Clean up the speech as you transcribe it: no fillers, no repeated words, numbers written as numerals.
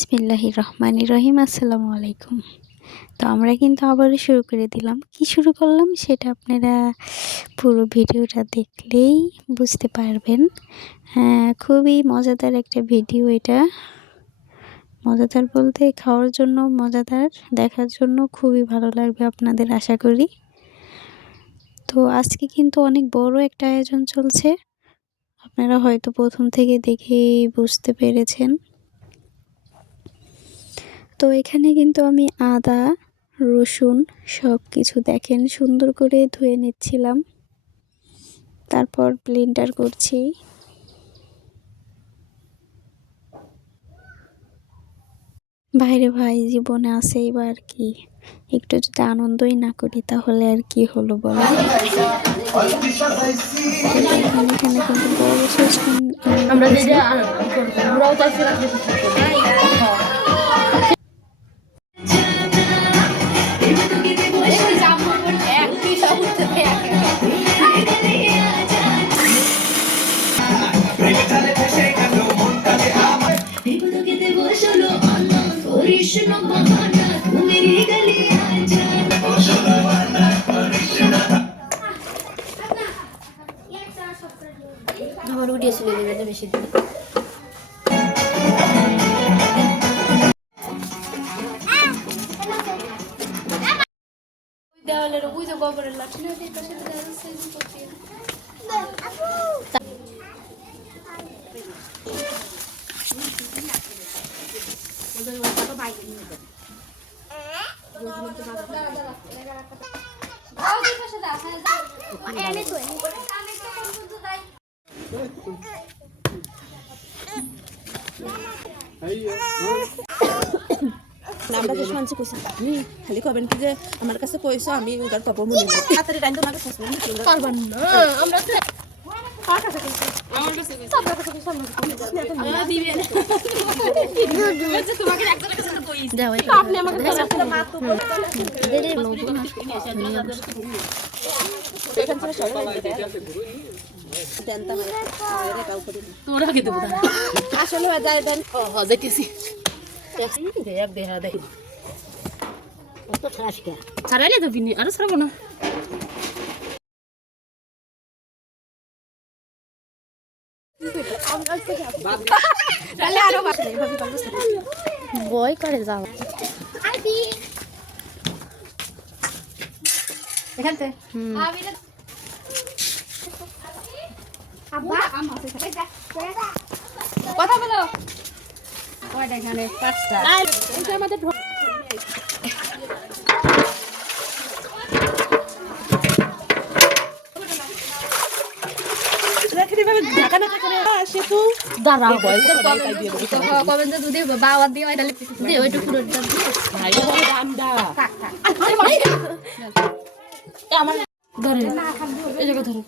বিসমিল্লাহির রহমানির রহিম। আসসালামু আলাইকুম। তো আমরা কিন্তু আবারও শুরু করে দিলাম। কি শুরু করলাম সেটা আপনারা পুরো ভিডিওটা দেখলেই বুঝতে পারবেন। খুবই মজাদার একটা ভিডিও এটা। মজাদার বলতে খাওয়ার জন্য মজাদার, দেখার জন্য খুবই ভালো লাগবে আপনাদের আশা করি। তো আজকে কিন্তু অনেক বড় একটা আয়োজন চলছে, আপনারা হয়তো প্রথম থেকে দেখেই বুঝতে পেরেছেন। তো এখানে কিন্তু আমি আদা রসুন সব কিছু দেখেন সুন্দর করে ধুয়ে নিচ্ছিলাম, তারপর ব্লেন্ডার করছি। বাইরে ভাই জীবনে আছে এবার কি, একটু যদি আনন্দই না করি তাহলে আর কি হলো বলো। এখানে কিন্তু বড় শেষ আমরা আমার উড়িয়ে চলে যাবে বেশি দিন। দেওয়ালের ওই যে গোবরের লাঠি না এই পাশে দেওয়াল সাইজ করতে নামটা তো শুনছি কইছি আপনি খালি কবেন কি যে আমার কাছে কইছো আমি ওটার কব মনে নেই তাড়াতাড়ি টাইম তো আমাকে শাসবেন পারবেন না আমরা তো কার কাছে কইছি আমার কাছে কইছি সব কাছে কইছি আমরা দিবেন তোমাকে একজনের কাছে তো কইছি দাও আপনি আমাকে কাছে মা তো দেরে লোবো না এখান থেকে সরে দেন তা আরে কাউ করে তোরা কি দেব আসলে যায় দেন ও যাইতেছি দেখ দেখা দেখ তো ছাড়াসকে ছাড়াইলে তো বিনি আর ছাড়াবো না তাহলে আরো বই করে যাও এখানতে আব্বা কথা বলো কয়টা এখানে পাঁচটা এটা আমাদের ঢাকা না করে আসে তো দাঁড়াও কবেন তো দুধে বাবা দিয়ে তাহলে দে ওইটু পুরো ভাই দামটা আমার ধরে এই জায়গা ধরো